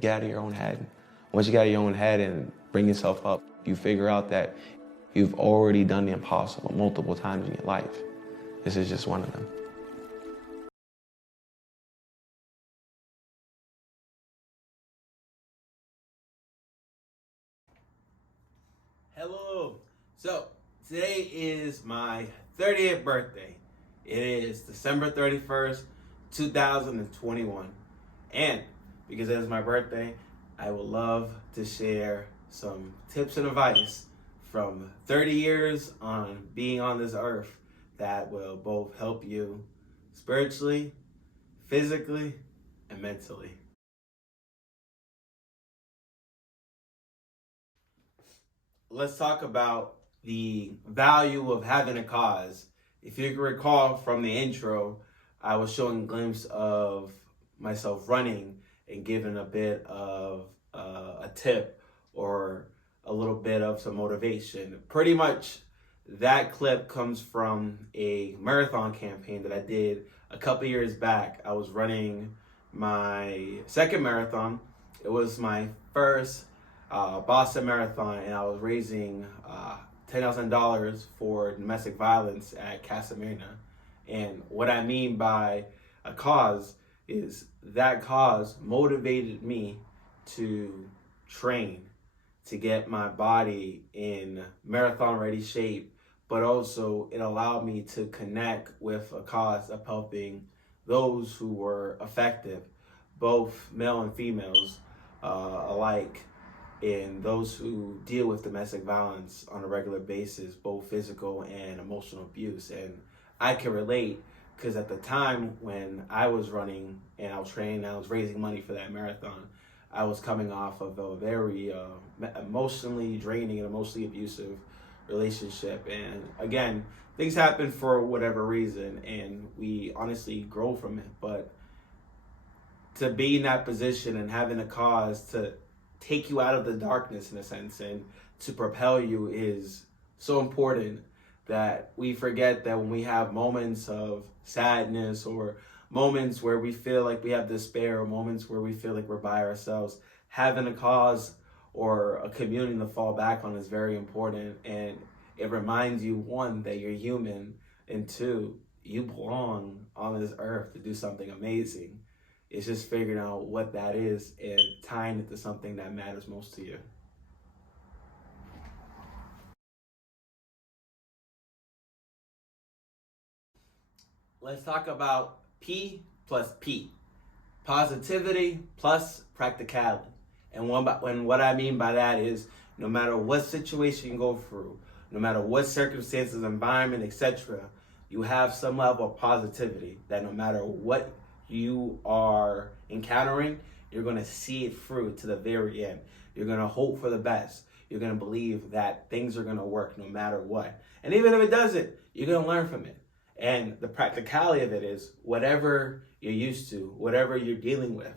get out of your own head. Once you get out of your own head and bring yourself up, you figure out that you've already done the impossible multiple times in your life. This is just one of them. Hello. So today is my 30th birthday. It is December 31st, 2021. And because it is my birthday, I would love to share some tips and advice from 30 years on being on this earth that will both help you spiritually, physically, and mentally. Let's talk about the value of having a cause. If you can recall from the intro, I was showing a glimpse of myself running and giving a bit of a tip or a little bit of some motivation. Pretty much that clip comes from a marathon campaign that I did a couple years back. I was running my second marathon. It was my first Boston Marathon, and I was raising $10,000 for domestic violence at Casa Marina. And what I mean by a cause is that cause motivated me to train, to get my body in marathon ready shape, but also it allowed me to connect with a cause of helping those who were affected, both male and females alike, and those who deal with domestic violence on a regular basis, both physical and emotional abuse. And I can relate because at the time when I was running and I was training, I was raising money for that marathon, I was coming off of a very emotionally draining and emotionally abusive relationship. And again, things happen for whatever reason, and we honestly grow from it. But to be in that position and having a cause to take you out of the darkness in a sense and to propel you is so important that we forget that when we have moments of sadness or moments where we feel like we have despair or moments where we feel like we're by ourselves, having a cause or a community to fall back on is very important. And it reminds you, one, that you're human, and two, you belong on this earth to do something amazing. It's just figuring out what that is and tying it to something that matters most to you. Let's talk about P plus P. Positivity plus practicality. And what I mean by that is no matter what situation you go through, no matter what circumstances, environment, etc., you have some level of positivity that no matter what you are encountering, you're going to see it through to the very end. You're going to hope for the best. You're going to believe that things are going to work no matter what. And even if it doesn't, you're going to learn from it. And the practicality of it is whatever you're used to, whatever you're dealing with,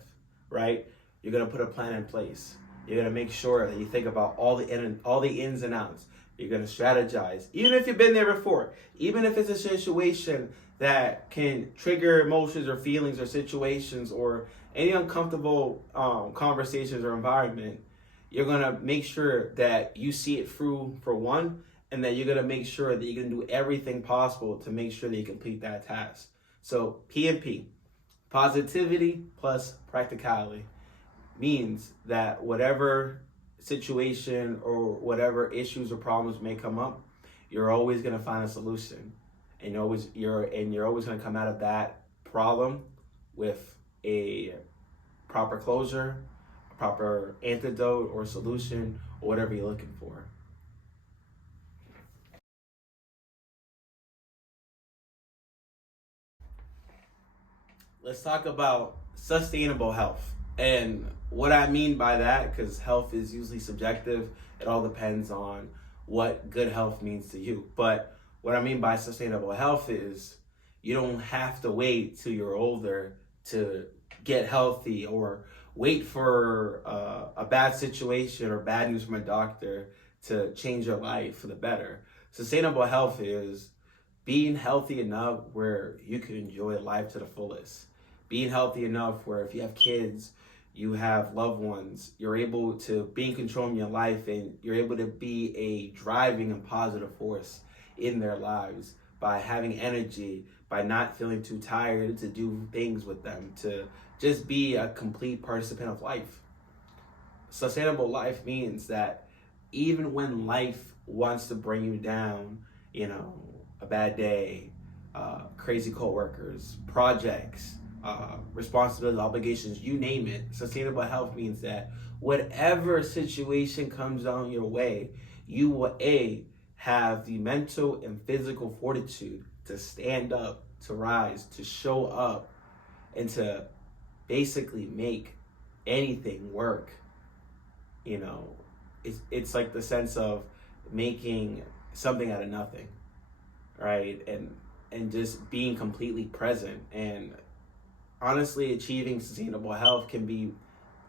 right? You're going to put a plan in place. You're going to make sure that you think about all the ins and outs. You're going to strategize, even if you've been there before, even if it's a situation that can trigger emotions or feelings or situations or any uncomfortable conversations or environment. You're going to make sure that you see it through for one, and that you're going to make sure that you're going to do everything possible to make sure that you complete that task. So P and P, positivity plus practicality, means that whatever situation or whatever issues or problems may come up, you're always going to find a solution, and you're always going to come out of that problem with a proper closure, a proper antidote or solution, or whatever you're looking for. Let's talk about sustainable health. And what I mean by that, because health is usually subjective, it all depends on what good health means to you. But what I mean by sustainable health is you don't have to wait till you're older to get healthy or wait for a bad situation or bad news from a doctor to change your life for the better. Sustainable health is being healthy enough where you can enjoy life to the fullest. Being healthy enough where if you have kids, you have loved ones, you're able to be in control of your life, and you're able to be a driving and positive force in their lives by having energy, by not feeling too tired to do things with them, to just be a complete participant of life. Sustainable life means that even when life wants to bring you down, a bad day, crazy coworkers, projects, responsibilities, obligations, you name it. Sustainable health means that whatever situation comes on your way, you will have the mental and physical fortitude to stand up, to rise, to show up, and to basically make anything work. It's like the sense of making something out of nothing, right? And just being completely present. And honestly, achieving sustainable health can be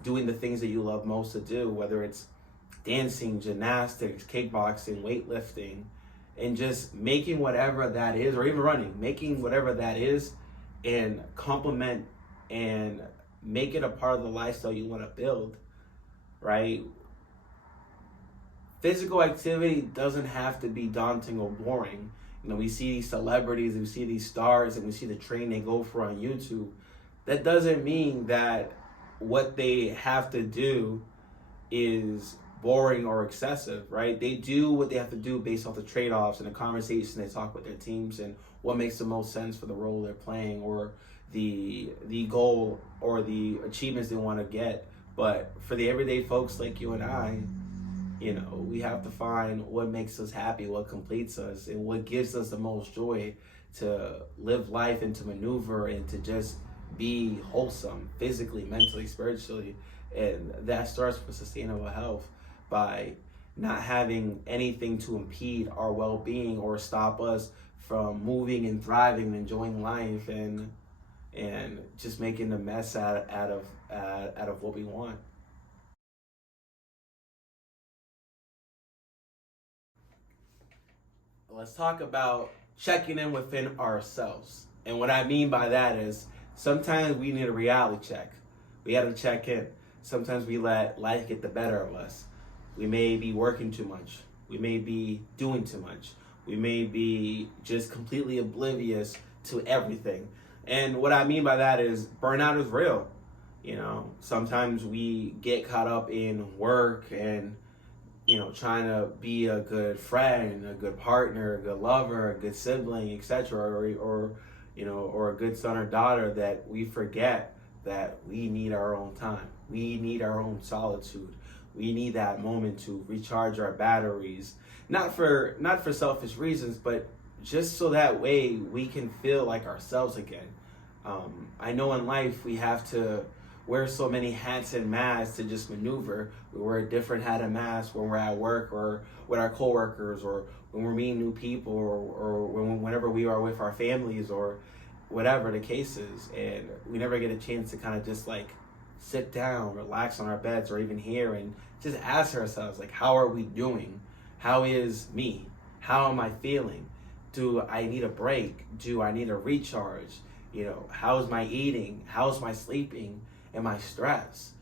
doing the things that you love most to do, whether it's dancing, gymnastics, kickboxing, weightlifting, and just making whatever that is, or even running, making whatever that is and complement and make it a part of the lifestyle you want to build, right? Physical activity doesn't have to be daunting or boring. We see these celebrities, we see these stars, and we see the training they go for on YouTube. That doesn't mean that what they have to do is boring or excessive, right? They do what they have to do based off the trade-offs and the conversation they talk with their teams and what makes the most sense for the role they're playing or the goal or the achievements they want to get. But for the everyday folks like you and I, we have to find what makes us happy, what completes us, and what gives us the most joy to live life and to maneuver and to just be wholesome physically, mentally, spiritually. And that starts with sustainable health by not having anything to impede our well-being or stop us from moving and thriving and enjoying life and just making the mess out of what we want. Let's talk about checking in within ourselves. And what I mean by that is sometimes we need a reality check. We got to check in. Sometimes we let life get the better of us. We may be working too much. We may be doing too much. We may be just completely oblivious to everything. And what I mean by that is burnout is real. Sometimes we get caught up in work and trying to be a good friend, a good partner, a good lover, a good sibling, etc., or a good son or daughter, that we forget that we need our own time. We need our own solitude. We need that moment to recharge our batteries, not for selfish reasons, but just so that way we can feel like ourselves again. I know in life we have to wear so many hats and masks to just maneuver. We wear a different hat and mask when we're at work or with our coworkers or when we're meeting new people or whenever we are with our families or whatever the case is. And we never get a chance to kind of just like sit down, relax on our beds or even here and just ask ourselves, like, how are we doing? How is me? How am I feeling? Do I need a break? Do I need a recharge? How's my eating? How's my sleeping? Am I stressed?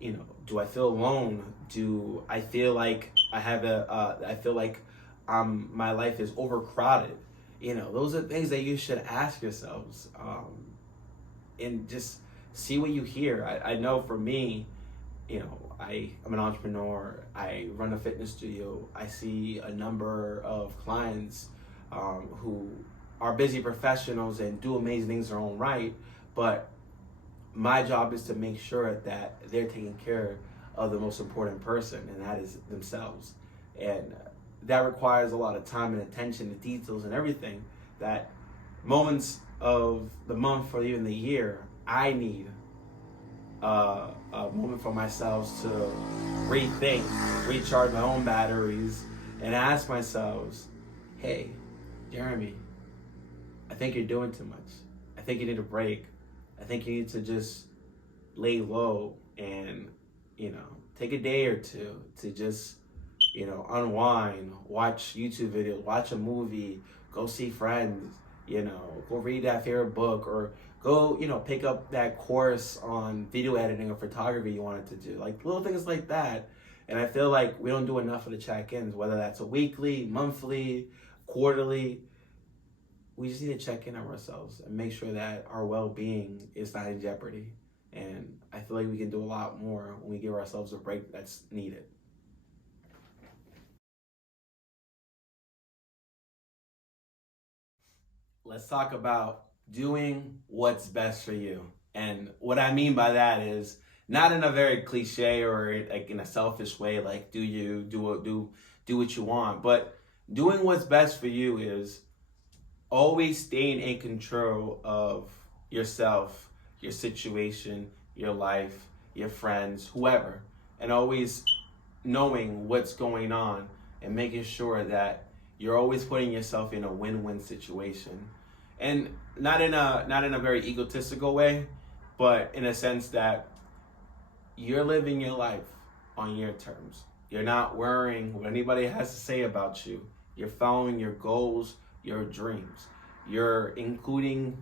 Do I feel alone? Do I feel like I feel like my life is overcrowded? Those are things that you should ask yourselves, and just see what you hear. I know for me, I'm an entrepreneur. I run a fitness studio. I see a number of clients who are busy professionals and do amazing things in their own right, but my job is to make sure that they're taking care of the most important person, and that is themselves. And that requires a lot of time and attention to details and everything that moments of the month or even the year, I need a moment for myself to rethink, recharge my own batteries, and ask myself, hey, Jeremy, I think you're doing too much. I think you need a break. I think you need to just lay low and, take a day or two to just, unwind, watch YouTube videos, watch a movie, go see friends, go read that favorite book or Go, pick up that course on video editing or photography you wanted to do. Like little things like that. And I feel like we don't do enough of the check-ins, whether that's a weekly, monthly, quarterly. We just need to check in on ourselves and make sure that our well-being is not in jeopardy. And I feel like we can do a lot more when we give ourselves a break that's needed. Let's talk about doing what's best for you. And what I mean by that is not in a very cliche or like in a selfish way, like do what you want, but doing what's best for you is always staying in control of yourself, your situation, your life, your friends, whoever, and always knowing what's going on and making sure that you're always putting yourself in a win-win situation. And not in a very egotistical way, but in a sense that you're living your life on your terms. You're not worrying what anybody has to say about you. You're following your goals, your dreams. You're including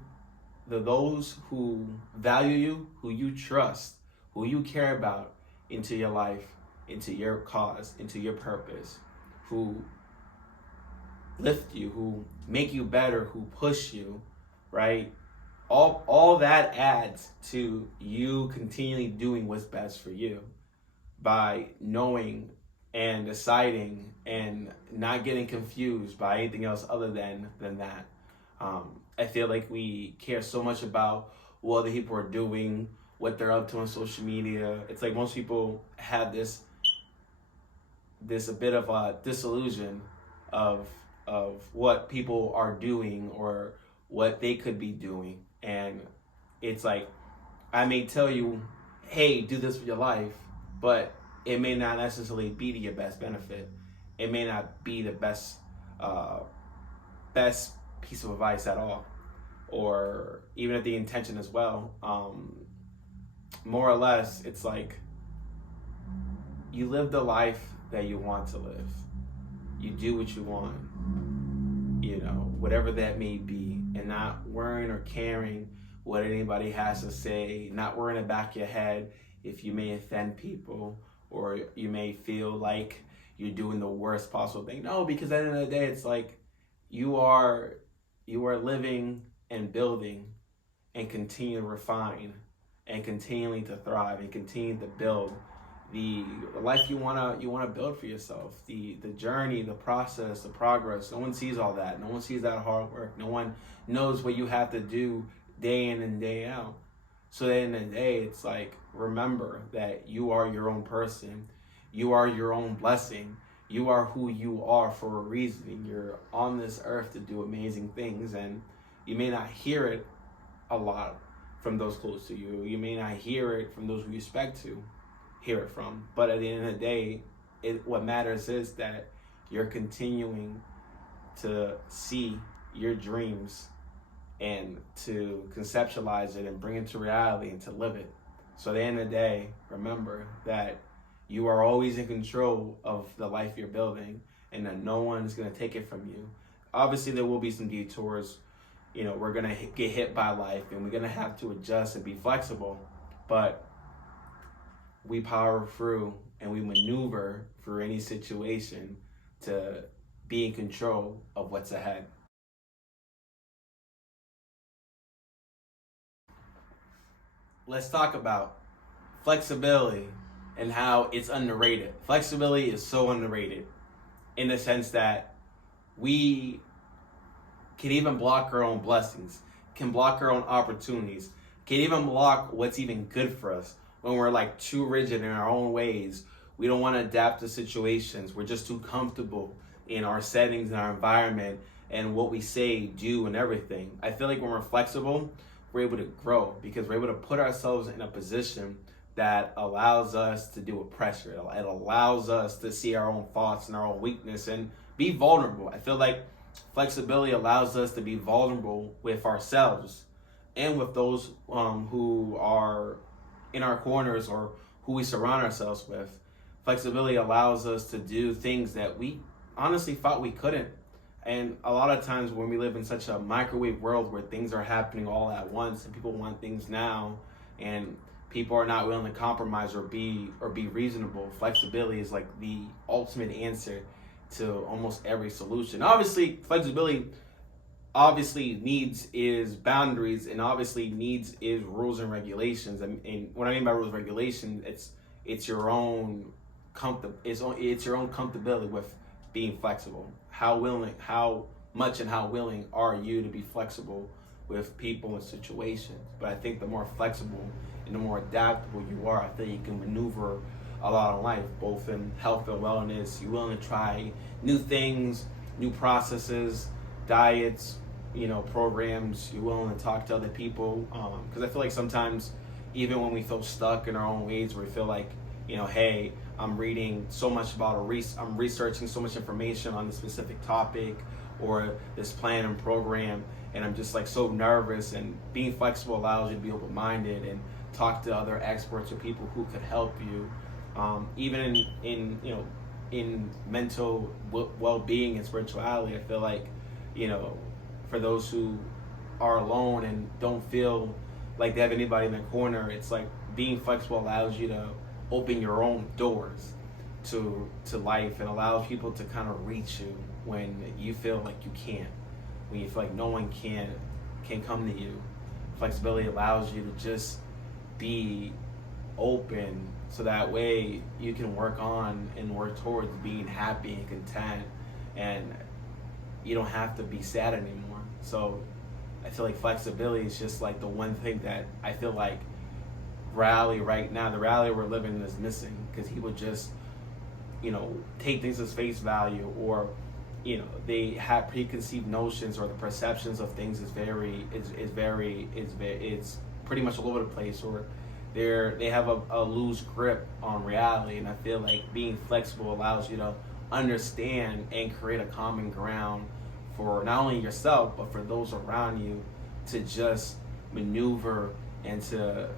those who value you, who you trust, who you care about into your life, into your cause, into your purpose, who lift you, who make you better, who push you, right? All that adds to you continually doing what's best for you by knowing and deciding and not getting confused by anything else other than that. I feel like we care so much about what other people are doing, what they're up to on social media. It's like most people have this a bit of a disillusion of what people are doing or what they could be doing. And it's like, I may tell you, hey, do this for your life, but it may not necessarily be to your best benefit. It may not be the best piece of advice at all, or even if the intention as well. More or less, it's like you live the life that you want to live. You do what you want, whatever that may be, and not worrying or caring what anybody has to say, not worrying in the back of your head if you may offend people or you may feel like you're doing the worst possible thing. No, because at the end of the day, it's like you are living and building and continue to refine and continuing to thrive and continue to build the life you wanna build for yourself. The journey, the process, the progress. No one sees all that. No one sees that hard work. No one knows what you have to do day in and day out. So at the end of the day, it's like, remember that you are your own person. You are your own blessing. You are who you are for a reason. You're on this earth to do amazing things, and you may not hear it a lot from those close to you. You may not hear it from those who you expect to hear it from. But at the end of the day, what matters is that you're continuing to see your dreams and to conceptualize it and bring it to reality and to live it. So at the end of the day, remember that you are always in control of the life you're building and that no one's going to take it from you. Obviously, there will be some detours. We're going to get hit by life and we're going to have to adjust and be flexible. But we power through and we maneuver through any situation to be in control of what's ahead. Let's talk about flexibility and how it's underrated. Flexibility is so underrated in the sense that we can even block our own blessings, can block our own opportunities, can even block what's even good for us when we're like too rigid in our own ways. We don't want to adapt to situations. We're just too comfortable in our settings and our environment and what we say, do, and everything. I feel like when we're flexible, we're able to grow because we're able to put ourselves in a position that allows us to deal with pressure. It allows us to see our own thoughts and our own weakness and be vulnerable. I feel like flexibility allows us to be vulnerable with ourselves and with those who are in our corners or who we surround ourselves with. Flexibility allows us to do things that we honestly thought we couldn't. And a lot of times when we live in such a microwave world where things are happening all at once and people want things now, and people are not willing to compromise or be reasonable, flexibility is like the ultimate answer to almost every solution. Obviously, flexibility obviously needs is boundaries, and obviously needs is rules and regulations. And what I mean by rules and regulations, it's your own it's your own comfortability with being flexible. How much and how willing are you to be flexible with people and situations? But I think the more flexible and the more adaptable you are, I think you can maneuver a lot in life, both in health and wellness. You're willing to try new things, new processes, diets, programs. You're willing to talk to other people. Because I feel like sometimes, even when we feel stuck in our own ways, where we feel like, hey, I'm reading so much about I'm researching so much information on this specific topic or this plan and program, and I'm just like so nervous. And being flexible allows you to be open-minded and talk to other experts or people who could help you. Even in mental well-being and spirituality, I feel like, for those who are alone and don't feel like they have anybody in their corner, it's like being flexible allows you to open your own doors to life, and allows people to kind of reach you when you feel like you can't, when you feel like no one can come to you. Flexibility allows you to just be open, so that way you can work on and work towards being happy and content, and you don't have to be sad anymore. So I feel like flexibility is just like the one thing that I feel like the rally we're living in is missing, because people just take things as face value, or they have preconceived notions, or the perceptions of things is it's pretty much all over the place, or they have a loose grip on reality. And I feel like being flexible allows you to understand and create a common ground for not only yourself but for those around you, to just maneuver and to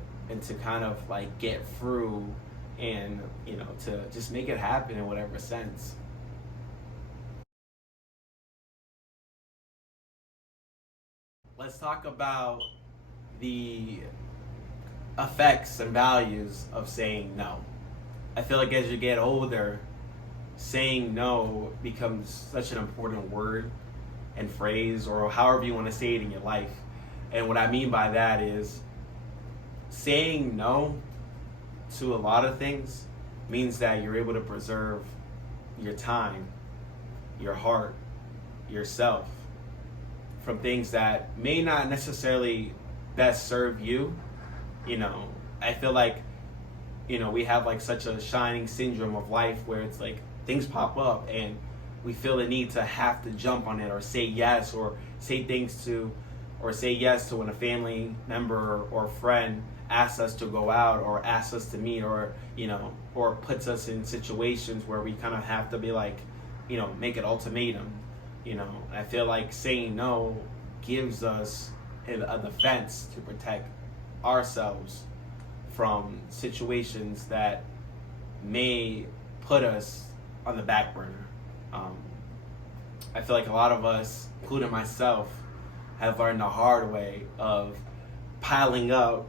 kind of like get through, and to just make it happen in whatever sense. Let's talk about the effects and values of saying no. I feel like as you get older, saying no becomes such an important word and phrase, or however you want to say it in your life. And what I mean by that is, saying no to a lot of things means that you're able to preserve your time, your heart, yourself from things that may not necessarily best serve you. I feel like, we have like such a shining syndrome of life where it's like things pop up and we feel the need to have to jump on it, or say yes, or say yes to when a family member or friend asks us to go out, or asks us to meet, or or puts us in situations where we kind of have to be like, make an ultimatum. I feel like saying no gives us a defense to protect ourselves from situations that may put us on the back burner. I feel like a lot of us, including myself, have learned the hard way of piling up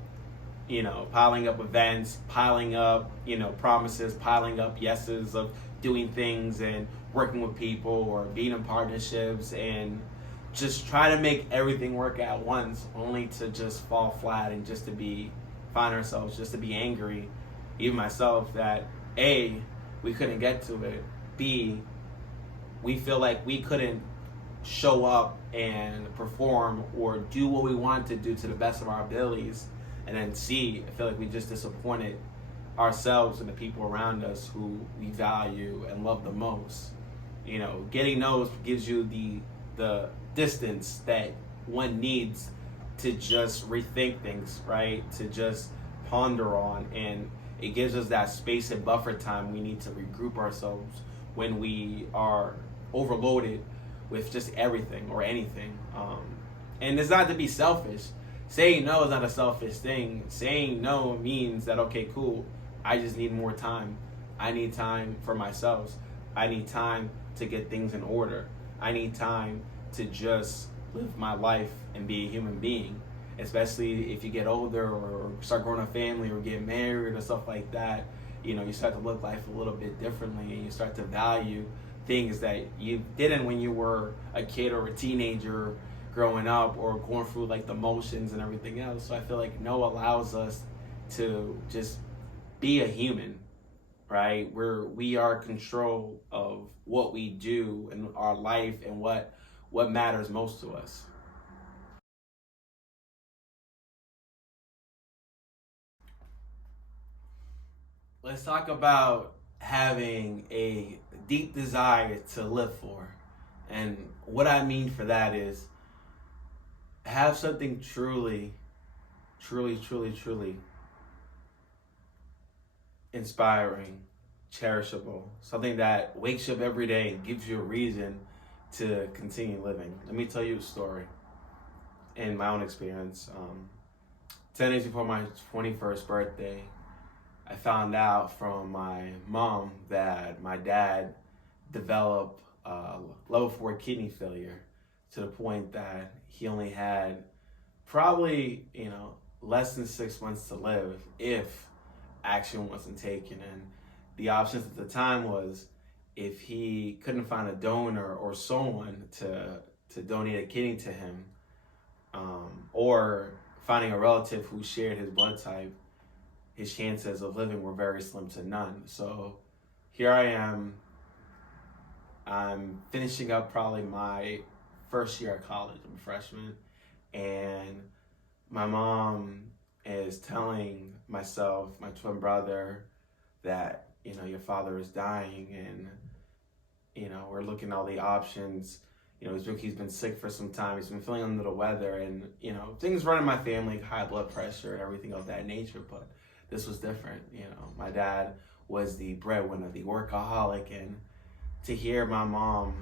events, piling up, promises, piling up yeses of doing things and working with people or being in partnerships, and just trying to make everything work at once, only to just fall flat and just to find ourselves just to be angry, even myself, that A, we couldn't get to it, B, we feel like we couldn't show up and perform or do what we wanted to do to the best of our abilities, and then C, I feel like we just disappointed ourselves and the people around us who we value and love the most. Getting no's gives you the distance that one needs to just rethink things, right? To just ponder on, and it gives us that space and buffer time we need to regroup ourselves when we are overloaded with just everything or anything. And it's not to be selfish. Saying no is not a selfish thing. Saying no means that, okay, cool, I just need more time. I need time for myself. I need time to get things in order. I need time to just live my life and be a human being. Especially if you get older or start growing a family or get married or stuff like that, you start to look life a little bit differently, and you start to value things that you didn't when you were a kid or a teenager growing up or going through like the motions and everything else. So I feel like Noah allows us to just be a human, right? We are in control of what we do in our life and what matters most to us. Let's talk about having a deep desire to live for. And what I mean for that is have something truly, truly, truly, truly inspiring, cherishable, something that wakes you up every day and gives you a reason to continue living. Let me tell you a story in my own experience. 10 days before my 21st birthday, I found out from my mom that my dad developed level 4 kidney failure, to the point that he only had probably, less than 6 months to live if action wasn't taken. And the options at the time was, if he couldn't find a donor or someone to donate a kidney to him, or finding a relative who shared his blood type, his chances of living were very slim to none. So here I am. I'm finishing up probably my first year of college. I'm a freshman. And my mom is telling myself, my twin brother, that, your father is dying, and, we're looking at all the options. He's been sick for some time. He's been feeling under the weather, and, things run in my family, high blood pressure and everything of that nature. But this was different. My dad was the breadwinner, the workaholic, and to hear my mom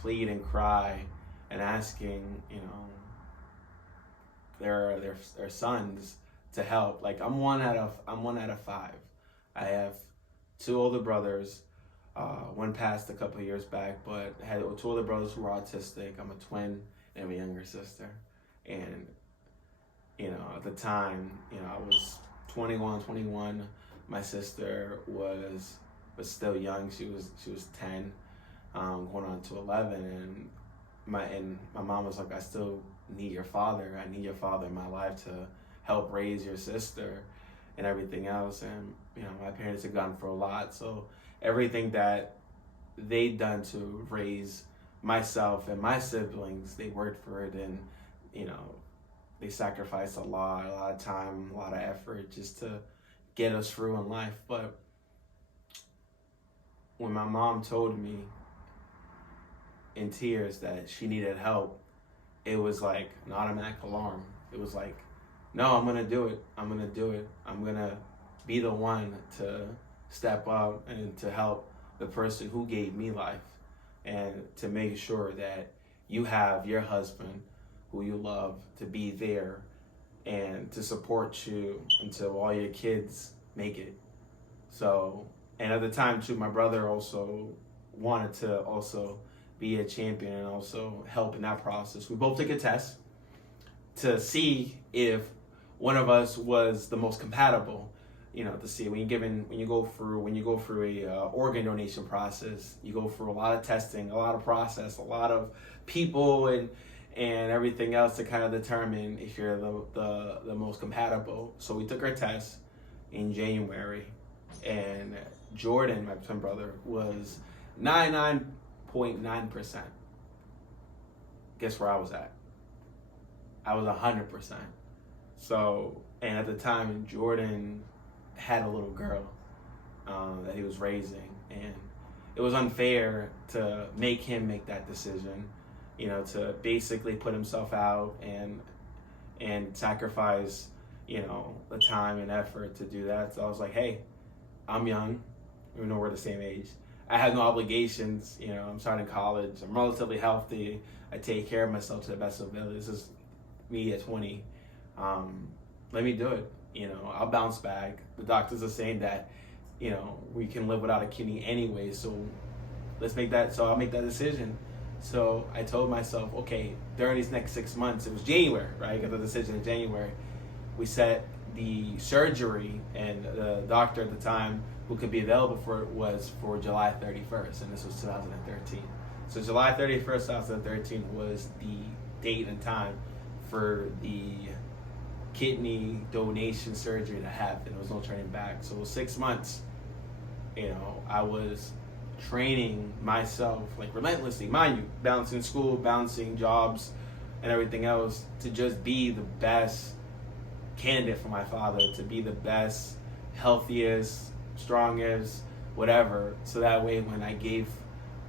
plead and cry and asking, their sons to help. Like, I'm one out of 5. I have 2 older brothers. One passed a couple of years back, but I had 2 older brothers who were autistic. I'm a twin and I'm a younger sister. And, at the time, I was 21. My sister was still young. She was 10, going on to 11, and my mom was like, I still need your father. I need your father in my life to help raise your sister and everything else. And my parents had gone for a lot, so everything that they'd done to raise myself and my siblings, they worked for it, and they sacrificed a lot of time, a lot of effort just to get us through in life. But when my mom told me in tears that she needed help, it was like an automatic alarm. It was like, no, I'm gonna do it. I'm gonna be the one to step up and to help the person who gave me life, and to make sure that you have your husband who you love to be there and to support you until all your kids make it. So, and at the time too, my brother also wanted to also be a champion and also help in that process. We both took a test to see if one of us was the most compatible. To see when you go through a organ donation process, you go through a lot of testing, a lot of process, a lot of people and everything else to kind of determine if you're the most compatible. So we took our test in January, and Jordan, my twin brother, was 99.9%. Guess where I was at? I was 100%. So, and at the time, Jordan had a little girl that he was raising, and it was unfair to make him make that decision, to basically put himself out and sacrifice, the time and effort to do that. So I was like, hey, I'm young, even though we're the same age. I have no obligations, I'm starting college, I'm relatively healthy, I take care of myself to the best of ability. This is me at 20. Let me do it. I'll bounce back. The doctors are saying that, we can live without a kidney anyway. So let's make that. So I'll make that decision. So I told myself, okay, during these next 6 months, it was January, right? I got the decision in January. We set the surgery, and the doctor at the time who could be available for it was for July 31st, and this was 2013. So July 31st, 2013 was the date and time for the kidney donation surgery to happen. There was no turning back. So it was 6 months. I was training myself like relentlessly, mind you, balancing school, balancing jobs, and everything else to just be the best candidate for my father, to be the best, healthiest, strongest, whatever. So that way, when I gave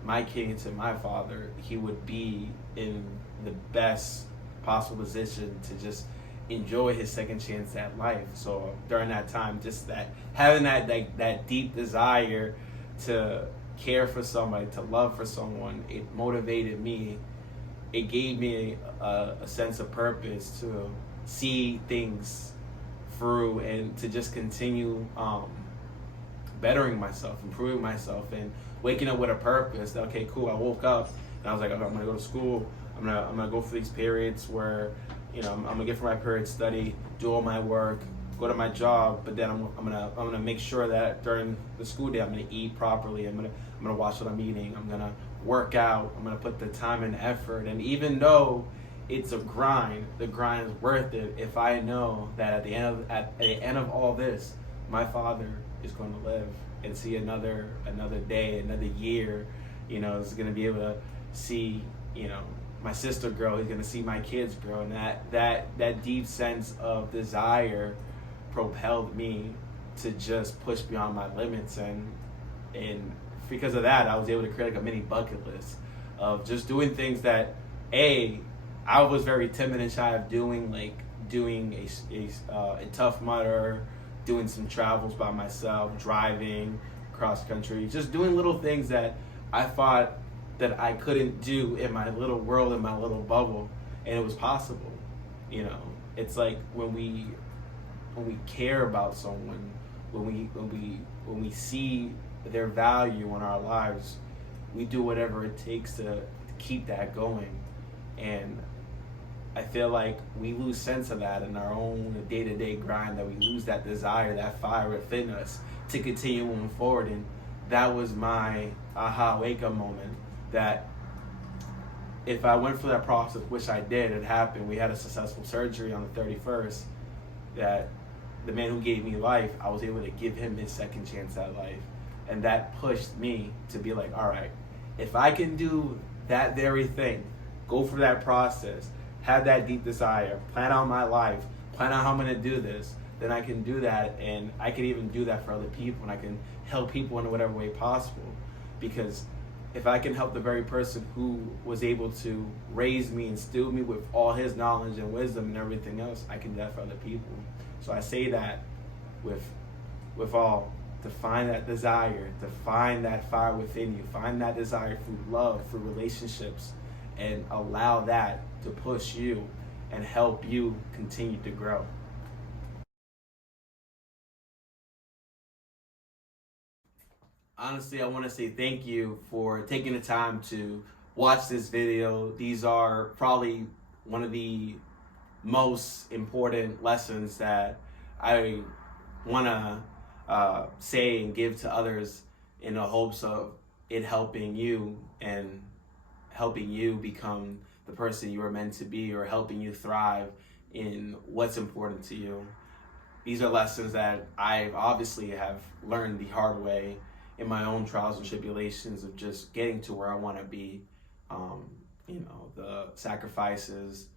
my kidney to my father, he would be in the best possible position to just enjoy his second chance at life. So during that time, just that having that deep desire to care for somebody, to love for someone, it motivated me. It gave me a sense of purpose to see things through and to just continue bettering myself, improving myself, and waking up with a purpose. That, okay, cool. I woke up and I was like, okay, I'm gonna go to school. I'm gonna go for these periods where, I'm gonna get for my period study, do all my work, go to my job. But then I'm gonna make sure that during the school day I'm gonna eat properly. I'm gonna watch what I'm eating. I'm gonna work out. I'm gonna put the time and effort. And even though it's a grind, the grind is worth it if I know that at the end of all this, my father is going to live and see another day, another year. Is going to be able to see, my sister grow. He's going to see my kids grow, and that deep sense of desire propelled me to just push beyond my limits, and because of that, I was able to create like a mini bucket list of just doing things that I was very timid and shy of doing, like doing a Tough Mudder, doing some travels by myself, driving cross country, just doing little things that I thought that I couldn't do in my little world, in my little bubble, and it was possible. It's like when we care about someone, when we see their value in our lives, we do whatever it takes to keep that going. And I feel like we lose sense of that in our own day-to-day grind, that we lose that desire, that fire within us to continue moving forward. And that was my aha wake-up moment, that if I went through that process, which I did, it happened. We had a successful surgery on the 31st, that the man who gave me life, I was able to give him his second chance at life. And that pushed me to be like, all right, if I can do that very thing, go through that process, have that deep desire, plan out my life, plan out how I'm gonna do this, then I can do that, and I can even do that for other people, and I can help people in whatever way possible. Because if I can help the very person who was able to raise me, instill me with all his knowledge and wisdom and everything else, I can do that for other people. So I say that with all, to find that desire, to find that fire within you, find that desire through love, through relationships, and allow that to push you and help you continue to grow. Honestly, I want to say thank you for taking the time to watch this video. These are probably one of the most important lessons that I want to say and give to others, in the hopes of it helping you and helping you become the person you are meant to be, or helping you thrive in what's important to you. These are lessons that I obviously have learned the hard way in my own trials and tribulations of just getting to where I want to be. The sacrifices,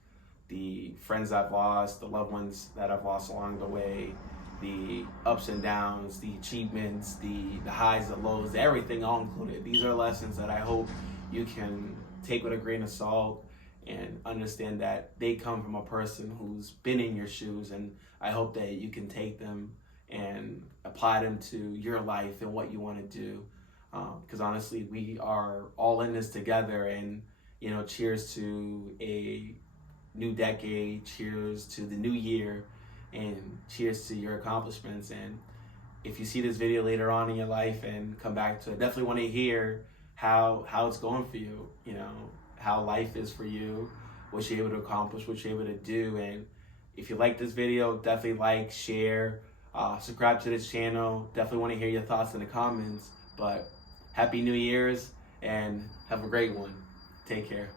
the friends I've lost, the loved ones that I've lost along the way, the ups and downs, the achievements, the highs, the lows, everything all included. These are lessons that I hope you can take with a grain of salt and understand that they come from a person who's been in your shoes, and I hope that you can take them and apply them to your life and what you want to do. Because honestly, we are all in this together, and cheers to a new decade, cheers to the new year, and cheers to your accomplishments. And if you see this video later on in your life and come back to it, definitely want to hear how it's going for you. how life is for you, what you're able to accomplish, what you're able to do. And if you like this video, definitely like, share, subscribe to this channel. Definitely want to hear your thoughts in the comments. But Happy New Year's and have a great one. Take care.